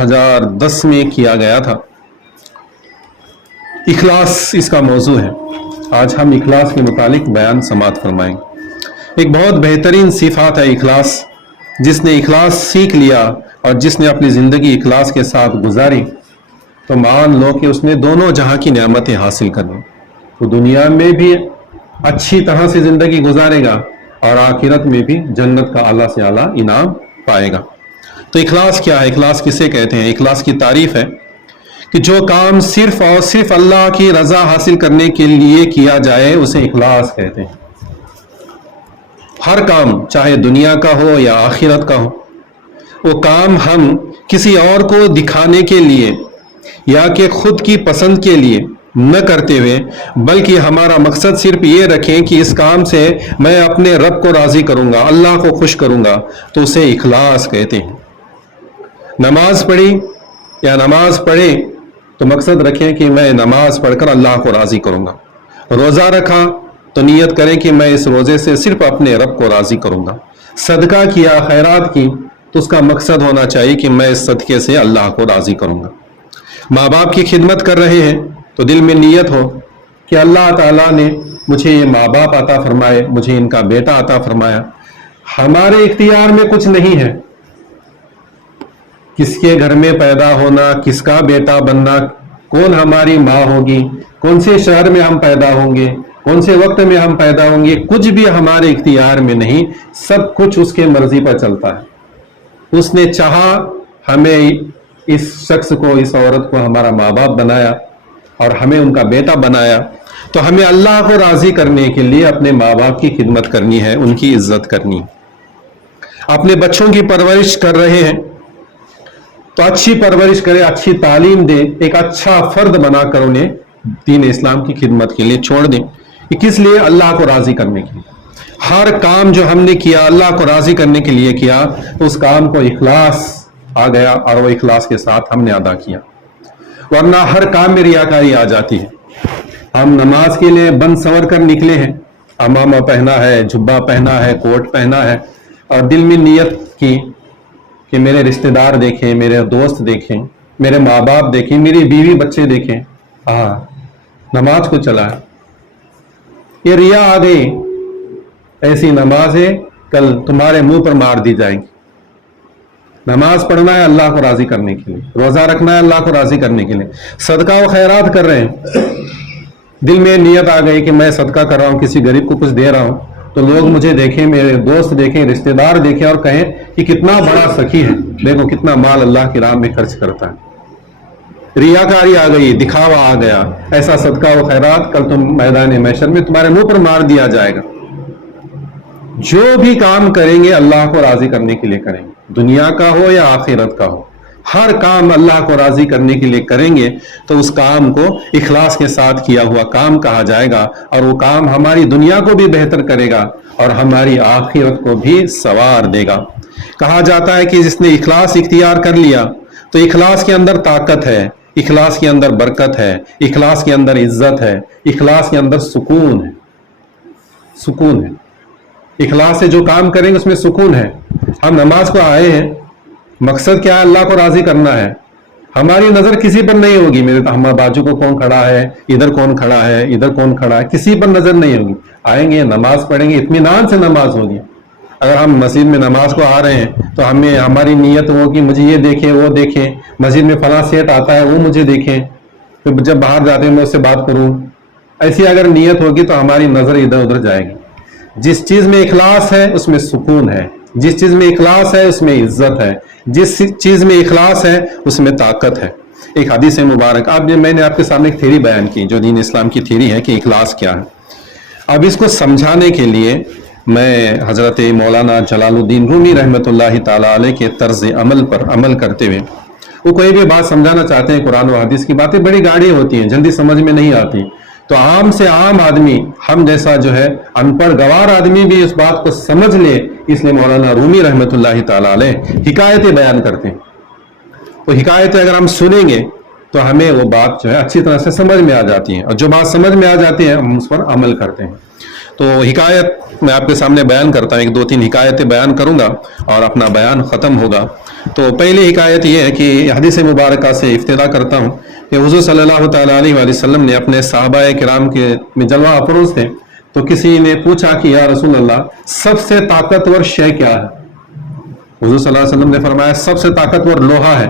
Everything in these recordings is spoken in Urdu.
2010 میں کیا گیا تھا۔ اخلاص اس کا موضوع ہے۔ آج ہم اخلاص کے متعلق بیان سماعت فرمائیں۔ ایک بہت بہترین صفات ہے اخلاص۔ جس نے اخلاص سیکھ لیا اور جس نے اپنی زندگی اخلاص کے ساتھ گزاری تو مان لو کہ اس نے دونوں جہاں کی نعمتیں حاصل کر لی۔ وہ دنیا میں بھی اچھی طرح سے زندگی گزارے گا اور آخرت میں بھی جنت کا اعلیٰ سے اعلیٰ انعام پائے گا۔ تو اخلاص کیا ہے؟ اخلاص کسے کہتے ہیں؟ اخلاص کی تعریف ہے کہ جو کام صرف اور صرف اللہ کی رضا حاصل کرنے کے لیے کیا جائے اسے اخلاص کہتے ہیں۔ ہر کام چاہے دنیا کا ہو یا آخرت کا ہو، وہ کام ہم کسی اور کو دکھانے کے لیے یا کہ خود کی پسند کے لیے نہ کرتے ہوئے بلکہ ہمارا مقصد صرف یہ رکھیں کہ اس کام سے میں اپنے رب کو راضی کروں گا، اللہ کو خوش کروں گا، تو اسے اخلاص کہتے ہیں۔ نماز پڑھی یا نماز پڑھے تو مقصد رکھیں کہ میں نماز پڑھ کر اللہ کو راضی کروں گا۔ روزہ رکھا تو نیت کریں کہ میں اس روزے سے صرف اپنے رب کو راضی کروں گا۔ صدقہ کیا، خیرات کی تو اس کا مقصد ہونا چاہیے کہ میں اس صدقے سے اللہ کو راضی کروں گا۔ ماں باپ کی خدمت کر رہے ہیں تو دل میں نیت ہو کہ اللہ تعالیٰ نے مجھے یہ ماں باپ عطا فرمائے، مجھے ان کا بیٹا عطا فرمایا۔ ہمارے اختیار میں کچھ نہیں ہے، کس کے گھر میں پیدا ہونا، کس کا بیٹا بننا، کون ہماری ماں ہوگی، کون سے شہر میں ہم پیدا ہوں گے، کون سے وقت میں ہم پیدا ہوں گے، کچھ بھی ہمارے اختیار میں نہیں، سب کچھ اس کے مرضی پر چلتا ہے۔ اس نے چاہا ہمیں اس شخص کو، اس عورت کو ہمارا ماں باپ بنایا اور ہمیں ان کا بیٹا بنایا، تو ہمیں اللہ کو راضی کرنے کے لیے اپنے ماں باپ کی خدمت کرنی ہے، ان کی عزت کرنی ہے۔ اپنے بچوں کی پرورش کر رہے ہیں تو اچھی پرورش کرے، اچھی تعلیم دے، ایک اچھا فرد بنا کر انہیں دین اسلام کی خدمت کے لیے چھوڑ دیں۔ کس لیے؟ اللہ کو راضی کرنے کے لیے۔ ہر کام جو ہم نے کیا اللہ کو راضی کرنے کے لیے کیا تو اس کام کو اخلاص آ گیا اور وہ اخلاص کے ساتھ ہم نے ادا کیا، ورنہ ہر کام میں ریاکاری آ جاتی ہے۔ ہم نماز کے لیے بن سنور کر نکلے ہیں، امامہ پہنا ہے، جبہ پہنا ہے، کوٹ پہنا ہے، اور دل میں نیت کی کہ میرے رشتہ دار دیکھیں، میرے دوست دیکھیں، میرے ماں باپ دیکھیں، میری بیوی بچے دیکھیں، نماز کو چلا ہے۔ یہ ریا آ گئی، ایسی نمازیں کل تمہارے منہ پر مار دی جائیں گی۔ نماز پڑھنا ہے اللہ کو راضی کرنے کے لیے، روزہ رکھنا ہے اللہ کو راضی کرنے کے لیے، صدقہ و خیرات کر رہے ہیں، دل میں نیت آ گئی کہ میں صدقہ کر رہا ہوں، کسی غریب کو کچھ دے رہا ہوں تو لوگ مجھے دیکھیں، میرے دوست دیکھیں، رشتہ دار دیکھیں اور کہیں کہ کتنا بڑا سخی ہے، دیکھو کتنا مال اللہ کی راہ میں خرچ کرتا ہے۔ ریاکاری آ گئی، دکھاوا آ گیا، ایسا صدقہ و خیرات کل تم میدان محشر میں تمہارے منہ پر مار دیا جائے گا۔ جو بھی کام کریں گے اللہ کو راضی کرنے کے لیے کریں گے، دنیا کا ہو یا آخرت کا ہو، ہر کام اللہ کو راضی کرنے کے لیے کریں گے تو اس کام کو اخلاص کے ساتھ کیا ہوا کام کہا جائے گا، اور وہ کام ہماری دنیا کو بھی بہتر کرے گا اور ہماری آخرت کو بھی سنوار دے گا۔ کہا جاتا ہے کہ جس نے اخلاص اختیار کر لیا تو اخلاص کے اندر طاقت ہے، اخلاص کے اندر برکت ہے، اخلاص کے اندر عزت ہے، اخلاص کے اندر سکون ہے۔ سکون ہے، اخلاص سے جو کام کریں گے اس میں سکون ہے۔ ہم نماز کو آئے ہیں، مقصد کیا ہے؟ اللہ کو راضی کرنا ہے۔ ہماری نظر کسی پر نہیں ہوگی، میرے ہمارے بازو کو کون کھڑا ہے، ادھر کون کھڑا ہے، ادھر کون کھڑا ہے، کسی پر نظر نہیں ہوگی۔ آئیں گے، نماز پڑھیں گے، اطمینان سے نماز ہوگی۔ اگر ہم مسجد میں نماز کو آ رہے ہیں تو ہماری نیت ہو کہ مجھے یہ دیکھیں، وہ دیکھیں، مسجد میں فلاں سیٹ آتا ہے وہ مجھے دیکھیں، پھر جب باہر جاتے ہیں میں اس سے بات کروں، ایسی اگر نیت ہوگی تو ہماری نظر ادھر ادھر جائے گی۔ جس چیز میں اخلاص ہے اس میں سکون ہے، جس چیز میں اخلاص ہے اس میں عزت ہے، جس چیز میں اخلاص ہے اس میں طاقت ہے۔ ایک حدیث مبارک میں نے آپ کے سامنے ایک تھیری بیان کی جو دین اسلام کی تھیری ہے کہ اخلاص کیا ہے۔ اب اس کو سمجھانے کے لیے میں حضرت مولانا جلال الدین رومی رحمۃ اللہ تعالیٰ علیہ کے طرز عمل پر عمل کرتے ہوئے، وہ کوئی بھی بات سمجھانا چاہتے ہیں، قرآن و حدیث کی باتیں بڑی گاڑی ہوتی ہیں، جلدی سمجھ میں نہیں آتی، تو عام سے عام آدمی، ہم جیسا جو ہے ان پڑھ گوار آدمی بھی اس بات کو سمجھ لے، اس لیے مولانا رومی رحمۃ اللہ تعالیٰ علیہ حکایتیں بیان کرتے ہیں۔ وہ حکایتیں اگر ہم سنیں گے تو ہمیں وہ بات جو ہے اچھی طرح سے سمجھ میں آ جاتی ہے، اور جو بات سمجھ میں آ جاتی ہے ہم اس پر عمل کرتے ہیں۔ تو حکایت میں آپ کے سامنے بیان کرتا ہوں، 1-2-3 حکایتیں بیان کروں گا اور اپنا بیان ختم ہوگا۔ تو پہلی حکایت یہ ہے کہ حدیث مبارکہ سے افتتاح کرتا ہوں کہ حضور صلی اللہ تعالیٰ علیہ وآلہ وسلم نے اپنے صحابہ کرام کے میں جلوہ افروز تھے، تو کسی نے پوچھا کہ یا رسول اللہ سب سے طاقتور شے کیا ہے؟ حضور صلی اللہ علیہ وسلم نے فرمایا سب سے طاقتور لوہا ہے۔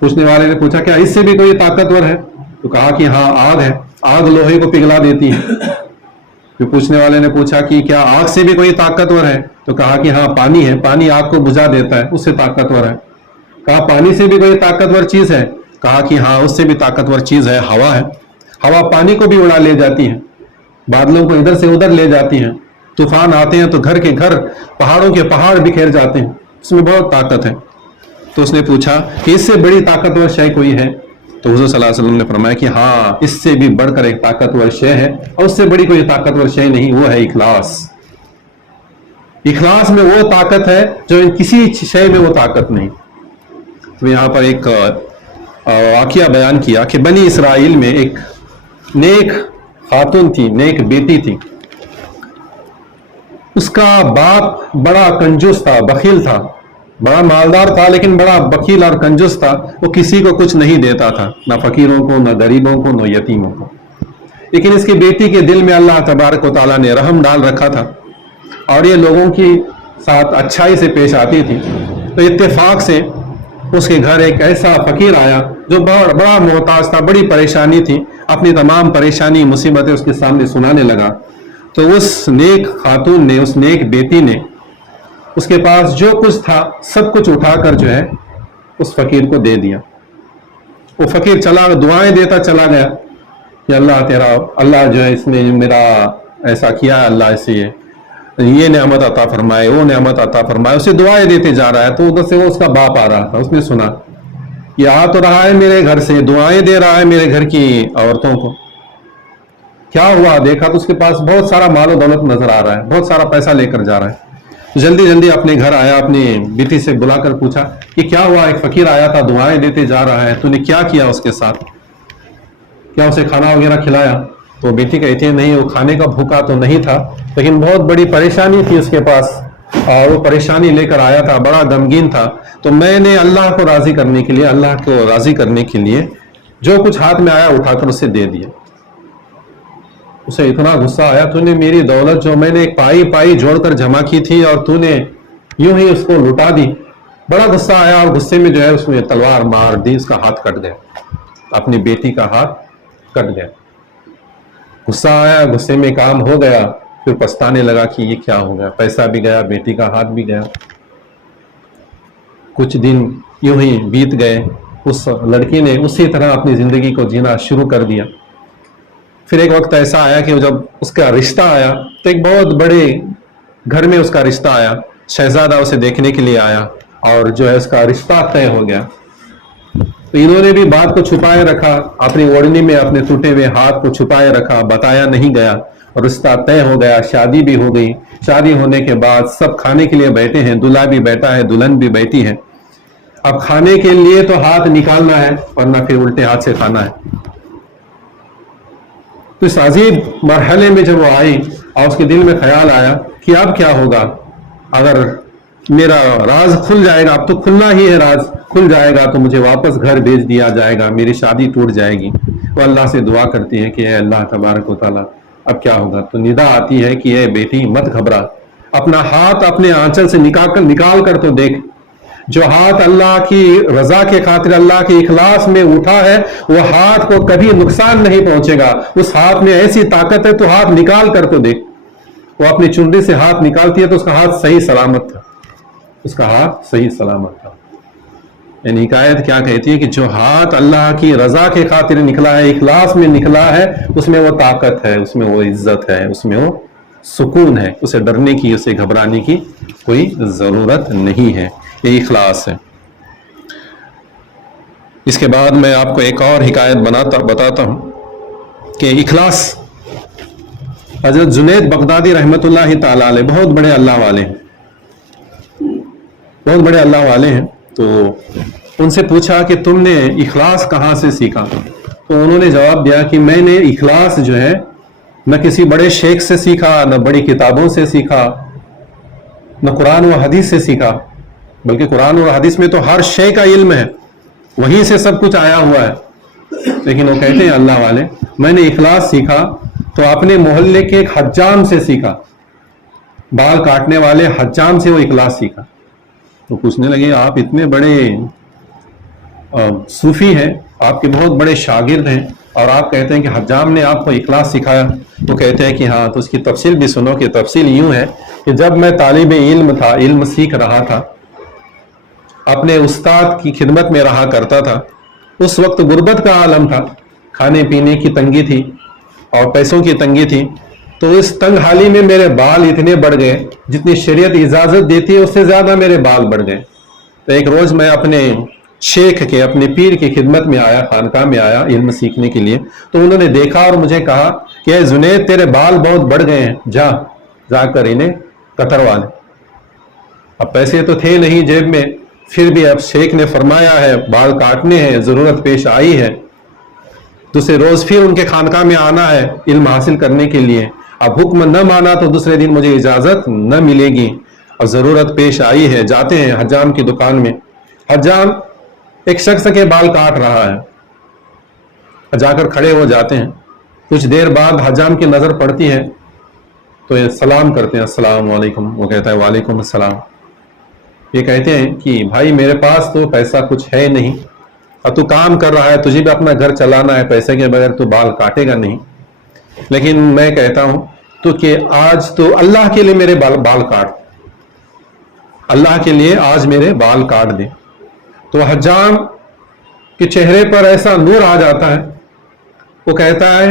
پوچھنے والے نے پوچھا کیا اس سے بھی کوئی طاقتور ہے؟ تو کہا کہ ہاں آگ ہے، آگ لوہے کو پگھلا دیتی ہے۔ پھر پوچھنے والے نے پوچھا کہ کیا آگ سے بھی کوئی طاقتور ہے؟ تو کہا کہ ہاں پانی ہے، پانی آگ کو بجھا دیتا ہے، اس سے طاقتور ہے۔ کہا پانی سے بھی کوئی طاقتور چیز ہے؟ کہا کہ ہاں اس سے بھی طاقتور چیز ہے، ہوا ہے، ہوا پانی کو بھی اڑا لے جاتی ہے، بادلوں کو ادھر سے ادھر لے جاتی ہیں، طوفان آتے ہیں تو گھر کے گھر، پہاڑوں کے پہاڑ بکھیر جاتے ہیں، اس میں بہت طاقت ہے۔ تو اس نے پوچھا کہ اس سے بڑی طاقتور شے کوئی ہے؟ تو حضور صلی اللہ علیہ وسلم نے فرمایا کہ ہاں اس سے بھی بڑھ کر ایک طاقتور شے ہے، اور اس سے بڑی کوئی طاقتور شے نہیں، وہ ہے اخلاص۔ اخلاص میں وہ طاقت ہے جو کسی شے میں وہ طاقت نہیں۔ تو یہاں پر ایک واقعہ بیان کیا کہ بنی اسرائیل میں ایک نیک خاتون تھی، نیک بیٹی تھی، اس کا باپ بڑا کنجوس تھا، بخیل تھا، بڑا مالدار تھا لیکن بڑا بخیل اور کنجوس تھا، وہ کسی کو کچھ نہیں دیتا تھا، نہ فقیروں کو، نہ غریبوں کو، نہ یتیموں کو۔ لیکن اس کی بیٹی کے دل میں اللہ تبارک و تعالیٰ نے رحم ڈال رکھا تھا اور یہ لوگوں کی ساتھ اچھائی سے پیش آتی تھی۔ تو اتفاق سے اس کے گھر ایک ایسا فقیر آیا جو بڑا محتاج تھا، بڑی پریشانی تھی، اپنی تمام پریشانی مصیبتیں اس کے سامنے سنانے لگا۔ تو اس نیک خاتون نے، اس نیک بیٹی نے اس کے پاس جو کچھ تھا سب کچھ اٹھا کر جو ہے اس فقیر کو دے دیا۔ وہ فقیر چلا دعائیں دیتا چلا گیا کہ اللہ تیرا، اللہ جو ہے اس نے میرا ایسا کیا ہے، اللہ اسے یہ نعمت عطا فرمائے، وہ نعمت عطا فرمائے، اسے دعائیں دیتے جا رہا ہے۔ تو ادھر سے وہ اس کا باپ آ رہا تھا، اس نے سنا یہ آ تو رہا ہے میرے گھر سے، دعائیں دے رہا ہے میرے گھر کی عورتوں کو، کیا ہوا؟ دیکھا تو اس کے پاس بہت سارا مال و دولت نظر آ رہا ہے، بہت سارا پیسہ لے کر جا رہا ہے۔ جلدی جلدی اپنے گھر آیا، اپنی بیٹی سے بلا کر پوچھا کہ کیا ہوا؟ ایک فقیر آیا تھا، دعائیں دیتے جا رہا ہے، تو نے کیا کیا اس کے ساتھ؟ کیا اسے کھانا وغیرہ کھلایا؟ تو بیٹی کہتی ہے نہیں، وہ کھانے کا بھوکا تو نہیں تھا، لیکن بہت بڑی پریشانی تھی اس کے پاس اور وہ پریشانی لے کر آیا تھا، بڑا غمگین تھا، تو میں نے اللہ کو راضی کرنے کے لیے، اللہ کو راضی کرنے کے لیے جو کچھ ہاتھ میں آیا اٹھا کر اسے دے دیا۔ اسے اتنا غصہ آیا، تو نے میری دولت جو میں نے پائی پائی جوڑ کر جمع کی تھی اور تو نے یوں ہی اس کو لٹا دی۔ بڑا غصہ آیا اور غصے میں جو ہے اس نے تلوار مار دی، اس کا ہاتھ کٹ گیا، اپنی بیٹی کا ہاتھ کٹ گیا۔ غصہ آیا، غصے میں کام ہو گیا، پھر پچھتانے لگا کہ یہ کیا ہو گیا، پیسہ بھی گیا، بیٹی کا ہاتھ بھی گیا۔ کچھ دن یوں ہی بیت گئے، اس لڑکی نے اسی طرح اپنی زندگی کو جینا شروع کر دیا۔ پھر ایک وقت ایسا آیا کہ جب اس کا رشتہ آیا تو ایک بہت بڑے گھر میں اس کا رشتہ آیا، شہزادہ اسے دیکھنے کے لیے آیا اور جو ہے اس کا رشتہ طے ہو گیا۔ تو انہوں نے بھی بات کو چھپائے رکھا، اپنی اوڑھنی میں اپنے ٹوٹے ہوئے ہاتھ کو چھپائے رکھا، بتایا نہیں گیا، اور رشتہ طے ہو گیا، شادی بھی ہو گئی۔ شادی ہونے کے بعد سب کھانے کے لیے بیٹھے ہیں، دلہا بھی بیٹھا ہے، دلہن بھی بیٹھی ہے۔ اب کھانے کے لیے تو ہاتھ نکالنا ہے ورنہ پھر الٹے ہاتھ سے کھانا ہے۔ تو اس عجیب مرحلے میں جب وہ آئی اور اس کے دل میں خیال آیا کہ اب کیا ہوگا اگر میرا راز کھل جائے گا، اب تو کھلنا ہی ہے، راز کھل جائے گا تو مجھے واپس گھر بھیج دیا جائے گا، میری شادی ٹوٹ جائے گی۔ وہ اللہ سے دعا کرتی ہے کہ اے اللہ تبارک و تعالیٰ اب کیا ہوگا؟ تو ندا آتی ہے کہ اے بیٹی مت گھبرا، اپنا ہاتھ اپنے آنچل سے نکال کر تو دیکھ، جو ہاتھ اللہ کی رضا کے خاطر، اللہ کے اخلاص میں اٹھا ہے، وہ ہاتھ کو کبھی نقصان نہیں پہنچے گا۔ اس ہاتھ میں ایسی طاقت ہے، تو ہاتھ نکال کر تو دیکھ۔ وہ اپنی چنڈی سے ہاتھ نکالتی ہے تو اس کا ہاتھ صحیح سلامت تھا، اس کا ہاتھ صحیح سلامت تھا۔ یعنی حکایت کیا کہتی ہے کہ جو ہاتھ اللہ کی رضا کے خاطر نکلا ہے، اخلاص میں نکلا ہے، اس میں وہ طاقت ہے، اس میں وہ عزت ہے، اس میں وہ سکون ہے، اسے ڈرنے کی، اسے گھبرانے کی کوئی ضرورت نہیں ہے۔ یہ اخلاص ہے۔ اس کے بعد میں آپ کو ایک اور حکایت بتاتا ہوں کہ اخلاص، حضرت جنید بغدادی رحمۃ اللہ تعالی علیہ بہت بڑے اللہ والے ہیں، بہت بڑے اللہ والے ہیں۔ تو ان سے پوچھا کہ تم نے اخلاص کہاں سے سیکھا؟ تو انہوں نے جواب دیا کہ میں نے اخلاص جو ہے نہ کسی بڑے شیخ سے سیکھا، نہ بڑی کتابوں سے سیکھا، نہ قرآن و حدیث سے سیکھا، بلکہ قرآن و حدیث میں تو ہر شے کا علم ہے، وہیں سے سب کچھ آیا ہوا ہے۔ لیکن وہ کہتے ہیں اللہ والے، میں نے اخلاص سیکھا تو اپنے محلے کے ایک حجام سے سیکھا، بال کاٹنے والے حجام سے وہ اخلاص سیکھا۔ تو پوچھنے لگے آپ اتنے بڑے صوفی ہیں، آپ کے بہت بڑے شاگرد ہیں، اور آپ کہتے ہیں کہ حجام نے آپ کو اخلاص سکھایا؟ تو کہتے ہیں کہ ہاں۔ تو اس کی تفصیل بھی سنو کہ تفصیل یوں ہے کہ جب میں طالب علم تھا، علم سیکھ رہا تھا، اپنے استاد کی خدمت میں رہا کرتا تھا، اس وقت غربت کا عالم تھا، کھانے پینے کی تنگی تھی اور پیسوں کی تنگی تھی۔ تو اس تنگ حالی میں میرے بال اتنے بڑھ گئے، جتنی شریعت اجازت دیتی ہے اس سے زیادہ میرے بال بڑھ گئے۔ تو ایک روز میں اپنے شیخ کے، اپنے پیر کی خدمت میں آیا، خانقاہ میں آیا علم سیکھنے کے لیے۔ تو انہوں نے دیکھا اور مجھے کہا کہ اے جنید، تیرے بال بہت بڑھ گئے ہیں، جا کر انہیں کتروا لے۔ اب پیسے تو تھے نہیں جیب میں، پھر بھی اب شیخ نے فرمایا ہے بال کاٹنے ہیں، ضرورت پیش آئی ہے، دوسرے روز پھر ان کے خانقاہ میں آنا ہے علم حاصل کرنے کے لیے۔ اب حکم نہ مانا تو دوسرے دن مجھے اجازت نہ ملے گی، اب ضرورت پیش آئی ہے۔ جاتے ہیں حجام کی دکان میں، حجام ایک شخص کے بال کاٹ رہا ہے، جا کر کھڑے ہو جاتے ہیں۔ کچھ دیر بعد حجام کی نظر پڑتی ہے تو یہ سلام کرتے ہیں، السلام علیکم۔ وہ کہتا ہے وعلیکم السلام۔ یہ کہتے ہیں کہ بھائی میرے پاس تو پیسہ کچھ ہے نہیں، اور تو کام کر رہا ہے، تجھے بھی اپنا گھر چلانا ہے، پیسے کے بغیر تو بال کاٹے گا نہیں، لیکن میں کہتا ہوں تو کہ آج تو اللہ کے لیے میرے بال کاٹ، اللہ کے لیے آج میرے بال کاٹ دے۔ تو حجام کے چہرے پر ایسا نور آ جاتا ہے، وہ کہتا ہے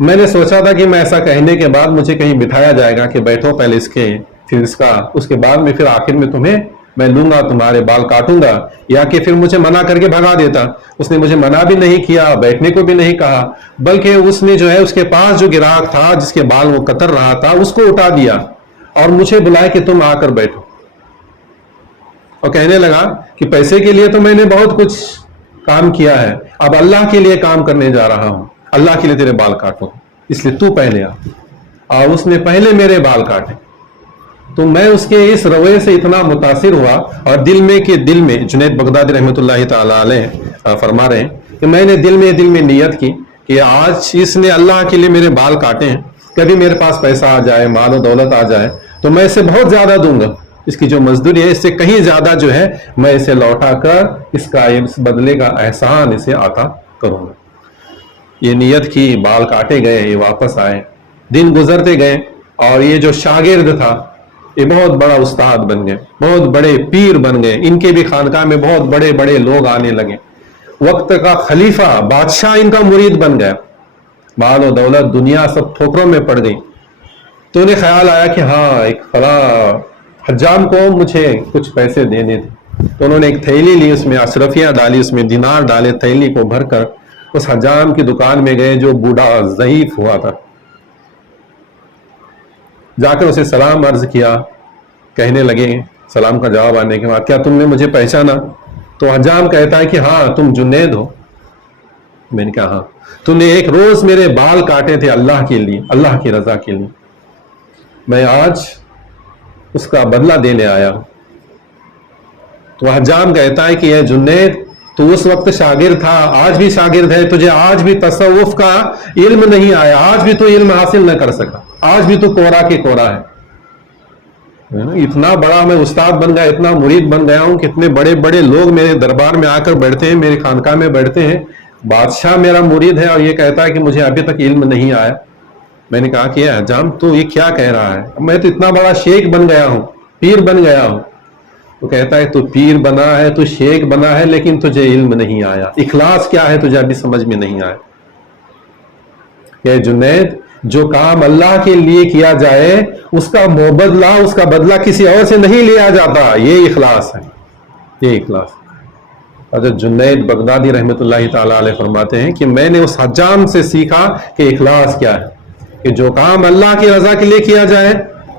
میں نے سوچا تھا کہ میں ایسا کہنے کے بعد مجھے کہیں بٹھایا جائے گا کہ بیٹھو پہلے اس کے، پھر اس کا، اس کے بعد میں پھر آخر میں تمہیں میں لوں گا، تمہارے بال کاٹوں گا، یا کہ پھر مجھے منع کر کے بھگا دیتا۔ اس نے مجھے منع بھی نہیں کیا، بیٹھنے کو بھی نہیں کہا، بلکہ اس نے جو ہے اس کے پاس جو گراہک تھا جس کے بال وہ کتر رہا تھا اس کو اٹھا دیا اور مجھے بلایا کہ تم آ کر بیٹھو، اور کہنے لگا کہ پیسے کے لیے تو میں نے بہت کچھ کام کیا ہے، اب اللہ کے لیے کام کرنے جا رہا ہوں، اللہ کے لیے تیرے بال کاٹو، اس لیے تو پہلے آ۔ اور اس نے پہلے میرے بال کاٹے۔ تو میں اس کے اس رویے سے اتنا متاثر ہوا، اور دل میں جنید بغدادی رحمۃ اللہ تعالی علیہ فرما رہے ہیں کہ میں نے دل میں نیت کی کہ آج اس نے اللہ کے لیے میرے بال کاٹے ہیں، کبھی میرے پاس پیسہ آ جائے، مال و دولت آ جائے تو میں اسے بہت زیادہ دوں گا، اس کی جو مزدوری ہے اس سے کہیں زیادہ جو ہے میں اسے لوٹا کر اس بدلے کا احسان اسے عطا کروں گا۔ یہ نیت کی، بال کاٹے گئے، یہ واپس آئے، دن گزرتے گئے، اور یہ جو شاگرد تھا یہ بہت بڑا استاد بن گئے، بہت بڑے پیر بن گئے، ان کے بھی خانقاہ میں بہت بڑے بڑے لوگ آنے لگے، وقت کا خلیفہ، بادشاہ ان کا مرید بن گیا، مال و دولت، دنیا سب ٹھوکروں میں پڑ گئی۔ تو انہیں خیال آیا کہ ہاں ایک فلاں حجام کو مجھے کچھ پیسے دینے تھے، تو انہوں نے ایک تھیلی لی، اس میں اشرفیاں ڈالی، اس میں دینار ڈالے، تھیلی کو بھر کر اس حجام کی دکان میں گئے جو بوڑھا ضعیف ہوا تھا، جا کر اسے سلام عرض کیا، کہنے لگے سلام کا جواب آنے کے بعد کیا تم نے مجھے پہچانا؟ تو حجام کہتا ہے کہ ہاں تم جنید ہو۔ میں نے کہا ہاں، تم نے ایک روز میرے بال کاٹے تھے اللہ کے لیے، اللہ کی رضا کے لیے، میں آج اس کا بدلہ دینے آیا ہوں۔ تو حجام کہتا ہے کہ اے جنید، تو اس وقت شاگرد تھا، آج بھی شاگرد ہے، تجھے آج بھی تصوف کا علم نہیں آیا، آج بھی تو علم حاصل نہ کر سکا، آج بھی تو کورا کے کورا ہے۔ اتنا بڑا میں استاد بن گیا، اتنا مرید بن گیا ہوں کہ اتنے بڑے بڑے لوگ میرے دربار میں آ کر بیٹھتے ہیں، میرے خانقاہ میں بیٹھتے ہیں، بادشاہ میرا مرید ہے اور یہ کہتا ہے کہ مجھے ابھی تک علم نہیں آیا۔ میں نے کہا کہ اے حجام تو یہ کیا کہہ رہا ہے، میں تو اتنا بڑا شیخ بن گیا ہوں، پیر بن گیا ہوں۔ وہ کہتا ہے تو پیر بنا ہے، تو شیخ بنا ہے، لیکن تجھے علم نہیں آیا، اخلاص کیا ہے تجھے ابھی سمجھ میں نہیں آیا۔ کہ جنید، جو کام اللہ کے لیے کیا جائے اس کا مبادلہ، اس کا بدلہ کسی اور سے نہیں لیا جاتا، یہ اخلاص ہے، یہ اخلاص۔ حضرت جنید بغدادی رحمۃ اللہ تعالی علیہ فرماتے ہیں کہ میں نے اس حجام سے سیکھا کہ اخلاص کیا ہے، کہ جو کام اللہ کی رضا کے لیے کیا جائے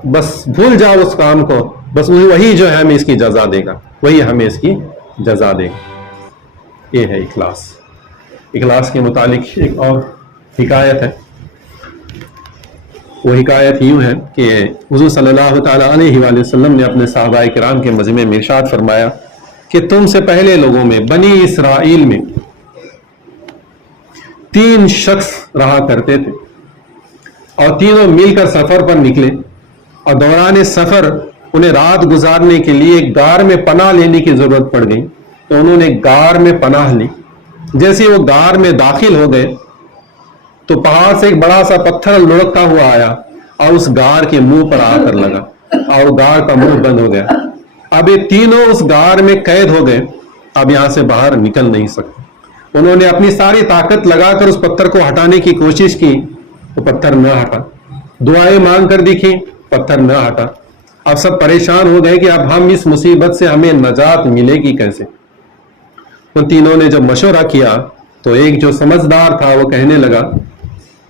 بس بھول جاؤ اس کام کو، بس وہی جو ہے ہمیں اس کی جزا دے گا، وہی ہمیں اس کی جزا دے گا۔ یہ ہے اخلاص۔ اخلاص کے متعلق ایک اور حکایت ہے۔ وہ حکایت یوں ہے کہ حضور صلی اللہ تعالیٰ علیہ وآلہ وسلم نے اپنے صحابہ کرام کے مجمع میں ارشاد فرمایا کہ تم سے پہلے لوگوں میں بنی اسرائیل میں 3 شخص رہا کرتے تھے اور تینوں مل کر سفر پر نکلے اور دوران سفر انہیں رات گزارنے کے لیے ایک غار میں پناہ لینے کی ضرورت پڑ گئی، تو انہوں نے غار میں پناہ لی۔ جیسے وہ غار میں داخل ہو گئے تو پہاڑ سے ایک بڑا سا پتھر لڑکتا ہوا آیا اور اس غار کے منہ پر آ کر لگا اور غار کا منہ بند ہو گیا۔ اب یہ تینوں اس غار میں قید ہو گئے، اب یہاں سے باہر نکل نہیں سکتے۔ انہوں نے اپنی ساری طاقت لگا کر اس پتھر کو ہٹانے کی کوشش کی، وہ پتھر نہ ہٹا، دعائیں مانگ کر دیکھی، پتھر نہ ہٹا۔ اب سب پریشان ہو گئے کہ اب ہم اس مصیبت سے ہمیں نجات ملے گی کیسے؟ ان تینوں نے جب مشورہ کیا تو ایک جو سمجھدار تھا وہ کہنے لگا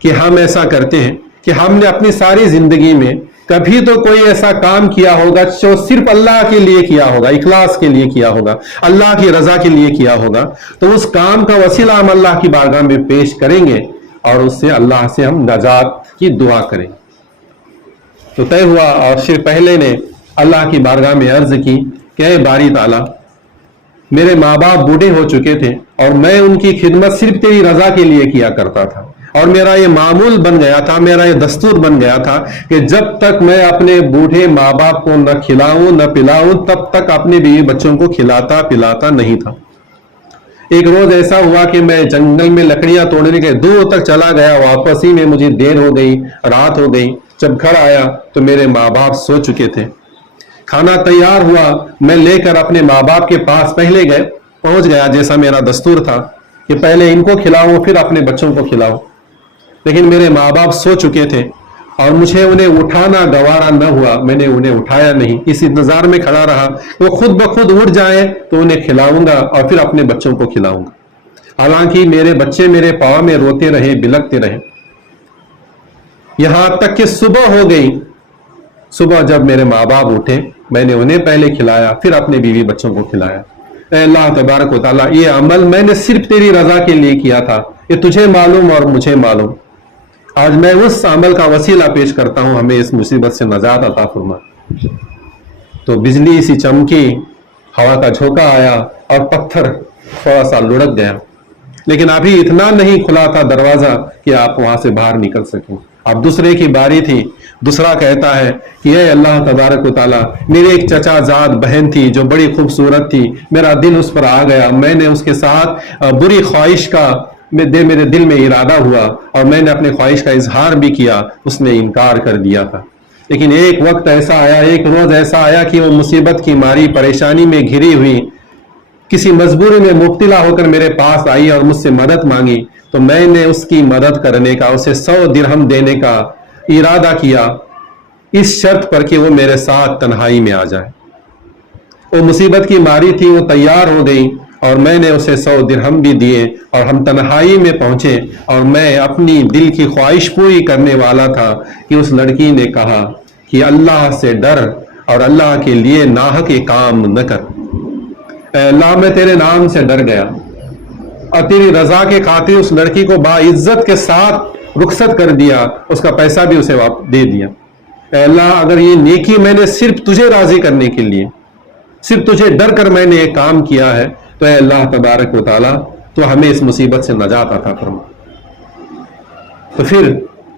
کہ ہم ایسا کرتے ہیں کہ ہم نے اپنی ساری زندگی میں کبھی تو کوئی ایسا کام کیا ہوگا جو صرف اللہ کے لیے کیا ہوگا، اخلاص کے لیے کیا ہوگا، اللہ کی رضا کے لیے کیا ہوگا، تو اس کام کا وسیلہ ہم اللہ کی بارگاہ میں پیش کریں گے اور اس سے اللہ سے ہم نجات کی دعا کریں۔ تو طے ہوا اور پھر پہلے نے اللہ کی بارگاہ میں عرض کی کہ اے باری تعالیٰ، میرے ماں باپ بوڑھے ہو چکے تھے اور میں ان کی خدمت صرف تیری رضا کے لیے کیا کرتا تھا، اور میرا یہ معمول بن گیا تھا، میرا یہ دستور بن گیا تھا کہ جب تک میں اپنے بوڑھے ماں باپ کو نہ کھلاؤں نہ پلاؤں تب تک اپنے بیوی بچوں کو کھلاتا پلاتا نہیں تھا۔ ایک روز ایسا ہوا کہ میں جنگل میں لکڑیاں توڑنے کے دور تک چلا گیا، واپس ہی میں مجھے دیر ہو گئی، رات ہو گئی۔ جب گھر آیا تو میرے ماں باپ سو چکے تھے۔ کھانا تیار ہوا، میں لے کر اپنے ماں باپ کے پاس پہلے پہنچ گیا، جیسا میرا دستور تھا کہ پہلے ان کو کھلاؤں پھر اپنے بچوں کو کھلاؤں، لیکن میرے ماں باپ سو چکے تھے اور مجھے انہیں اٹھانا گوارا نہ ہوا۔ میں نے انہیں اٹھایا نہیں، اس انتظار میں کھڑا رہا وہ خود بخود اٹھ جائیں تو انہیں کھلاؤں گا اور پھر اپنے بچوں کو کھلاؤں گا۔ حالانکہ میرے بچے میرے پاؤں میں روتے رہے، بلکتے رہے، یہاں تک کہ صبح ہو گئی۔ صبح جب میرے ماں باپ اٹھے، میں نے انہیں پہلے کھلایا پھر اپنے بیوی بچوں کو کھلایا۔ اے اللہ تبارک و تعالیٰ، یہ عمل میں نے صرف تیری رضا کے لیے کیا تھا، یہ تجھے معلوم اور مجھے معلوم۔ آج میں اس عمل کا وسیلہ پیش کرتا ہوں، ہمیں اس مصیبت سے نجات عطا فرما۔ تو بجلی سی چمکی، ہوا کا جھونکا آیا اور پتھر تھوڑا سا لڑک گیا، لیکن ابھی اتنا نہیں کھلا تھا دروازہ کہ آپ وہاں سے باہر نکل سکیں۔ اب دوسرے کی باری تھی۔ دوسرا کہتا ہے کہ اے اللہ تبارک و تعالیٰ، میرے ایک چچا زاد بہن تھی جو بڑی خوبصورت تھی، میرا دل اس پر آ گیا، میں نے اس کے ساتھ بری خواہش کا میرے دل میں ارادہ ہوا اور میں نے اپنے خواہش کا اظہار بھی کیا، اس نے انکار کر دیا تھا۔ لیکن ایک وقت ایسا آیا، ایک روز ایسا آیا کہ وہ مصیبت کی ماری پریشانی میں گھری ہوئی کسی مجبوری میں مبتلا ہو کر میرے پاس آئی اور مجھ سے مدد مانگی، تو میں نے اس کی مدد کرنے کا، اسے 100 درہم دینے کا ارادہ کیا، اس شرط پر کہ وہ میرے ساتھ تنہائی میں آ جائے۔ وہ مصیبت کی ماری تھی، وہ تیار ہو گئی اور میں نے اسے 100 درہم بھی دیے اور ہم تنہائی میں پہنچے، اور میں اپنی دل کی خواہش پوری کرنے والا تھا کہ اس لڑکی نے کہا کہ اللہ سے ڈر اور اللہ کے لیے ناحق کام نہ کر۔ اے اللہ، میں تیرے نام سے ڈر گیا اور تیری رضا کے خاطر اس لڑکی کو باعزت کے ساتھ رخصت کر دیا، اس کا پیسہ بھی اسے دے دیا۔ اے اللہ، اگر یہ نیکی میں نے صرف تجھے راضی کرنے کے لیے، صرف تجھے ڈر کر میں نے یہ کام کیا ہے، تو اے اللہ تبارک و تعالیٰ تو ہمیں اس مصیبت سے نجات عطا فرما۔ تو پھر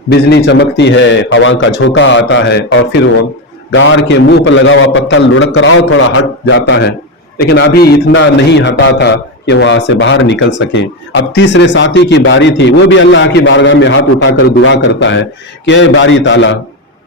بجلی چمکتی ہے، ہوا کا جھونکا آتا ہے اور پھر وہ غار کے منہ پر لگا ہوا پتھر لڑک کر اور تھوڑا ہٹ جاتا ہے، لیکن ابھی اتنا نہیں ہٹا تھا کہ وہاں سے باہر نکل سکے۔ اب تیسرے ساتھی کی باری تھی، وہ بھی اللہ کی بارگاہ میں ہاتھ اٹھا کر دعا کرتا ہے کہ اے باری تعالیٰ،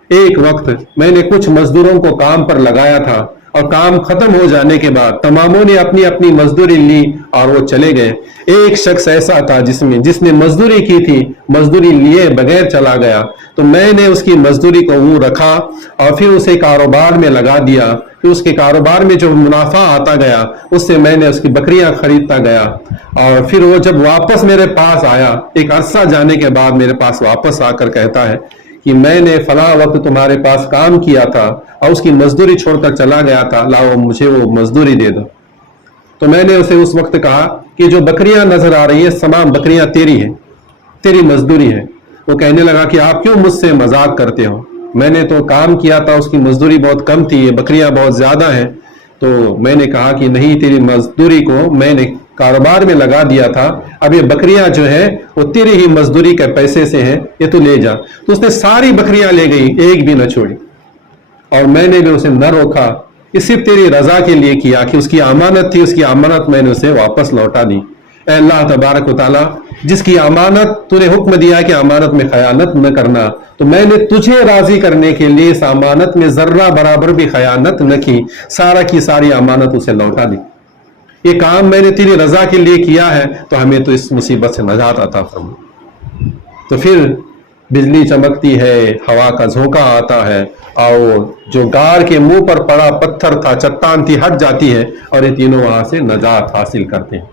ایک وقت میں نے کچھ مزدوروں کو کام پر لگایا تھا اور کام ختم ہو جانے کے بعد تماموں نے اپنی اپنی مزدوری لی اور وہ چلے گئے۔ ایک شخص ایسا تھا جس نے مزدوری کی تھی، مزدوری لیے بغیر چلا گیا، تو میں نے اس کی مزدوری کو رکھا اور پھر اسے کاروبار میں لگا دیا۔ پھر اس کے کاروبار میں جو منافع آتا گیا اس سے میں نے اس کی بکریاں خریدتا گیا، اور پھر وہ جب واپس میرے پاس آیا، ایک عرصہ جانے کے بعد میرے پاس واپس آ کر کہتا ہے کہ میں نے فلاں وقت تمہارے پاس کام کیا تھا اور اس کی مزدوری چھوڑ کر چلا گیا تھا، لاؤ مجھے وہ مزدوری دے دو۔ تو میں نے اسے اس وقت کہا کہ جو بکریاں نظر آ رہی ہیں تمام بکریاں تیری ہیں، تیری مزدوری ہے، وہ کہنے لگا کہ آپ کیوں مجھ سے مذاق کرتے ہو؟ میں نے تو کام کیا تھا، اس کی مزدوری بہت کم تھی، یہ بکریاں بہت زیادہ ہیں۔ تو میں نے کہا کہ نہیں، تیری مزدوری کو میں نے کاروبار میں لگا دیا تھا، اب یہ بکریاں جو ہے وہ تیری ہی مزدوری کے پیسے سے ہیں، یہ تو لے جا۔ تو اس نے ساری بکریاں لے گئی، ایک بھی نہ چھوڑی، اور میں نے بھی اسے نہ روکا، یہ صرف تیری رضا کے لیے کیا کہ اس کی امانت تھی، اس کی امانت میں نے اسے واپس لوٹا دی۔ اے اللہ تبارک و تعالیٰ، جس کی امانت تو نے حکم دیا کہ امانت میں خیانت نہ کرنا، تو میں نے تجھے راضی کرنے کے لیے اس امانت میں ذرہ برابر بھی خیانت نہ کی، سارا کی ساری امانت اسے لوٹا دی۔ یہ کام میں نے تیری رضا کے لیے کیا ہے، تو ہمیں تو اس مصیبت سے نجات عطا فرما۔ تو پھر بجلی چمکتی ہے، ہوا کا جھونکا آتا ہے، اور جو غار کے منہ پر پڑا پتھر تھا، چٹان تھی، ہٹ جاتی ہے، اور یہ تینوں وہاں سے نجات حاصل کرتے ہیں۔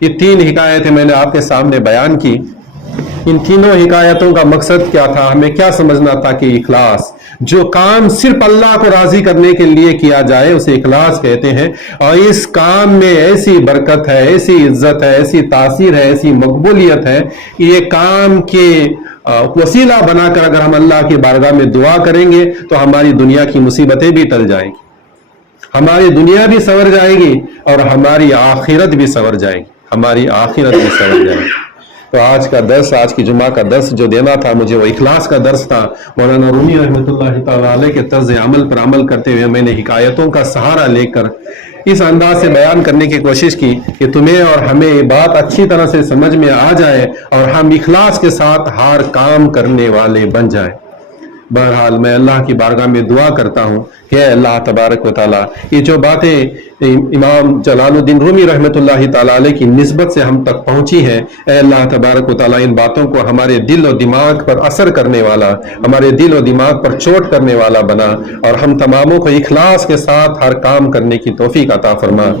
یہ 3 حکایتیں میں نے آپ کے سامنے بیان کی۔ ان تینوں حکایتوں کا مقصد کیا تھا؟ ہمیں کیا سمجھنا تھا کہ اخلاص، جو کام صرف اللہ کو راضی کرنے کے لیے کیا جائے اسے اخلاص کہتے ہیں، اور اس کام میں ایسی برکت ہے، ایسی عزت ہے، ایسی تاثیر ہے، ایسی مقبولیت ہے کہ یہ کام کے وسیلہ بنا کر اگر ہم اللہ کی بارگاہ میں دعا کریں گے تو ہماری دنیا کی مصیبتیں بھی ٹل جائیں گی، ہماری دنیا بھی سنور جائے گی، اور ہماری آخرت بھی سنور جائے گی، ہماری آخرت بھی سنور جائے گی۔ تو آج کا درس، آج کی جمعہ کا درس جو دینا تھا مجھے، وہ اخلاص کا درس تھا۔ مولانا رومی رحمۃ اللہ تعالیٰ علیہ کے طرز عمل پر عمل کرتے ہوئے میں نے حکایتوں کا سہارا لے کر اس انداز سے بیان کرنے کی کوشش کی کہ تمہیں اور ہمیں یہ بات اچھی طرح سے سمجھ میں آ جائے اور ہم اخلاص کے ساتھ ہر کام کرنے والے بن جائیں۔ بہرحال میں اللہ کی بارگاہ میں دعا کرتا ہوں کہ اے اللہ تبارک و تعالیٰ، یہ جو باتیں امام جلال الدین رومی رحمۃ اللہ تعالیٰ علیہ کی نسبت سے ہم تک پہنچی ہیں، اے اللہ تبارک و تعالیٰ ان باتوں کو ہمارے دل و دماغ پر اثر کرنے والا، ہمارے دل و دماغ پر چوٹ کرنے والا بنا، اور ہم تماموں کو اخلاص کے ساتھ ہر کام کرنے کی توفیق عطا فرما۔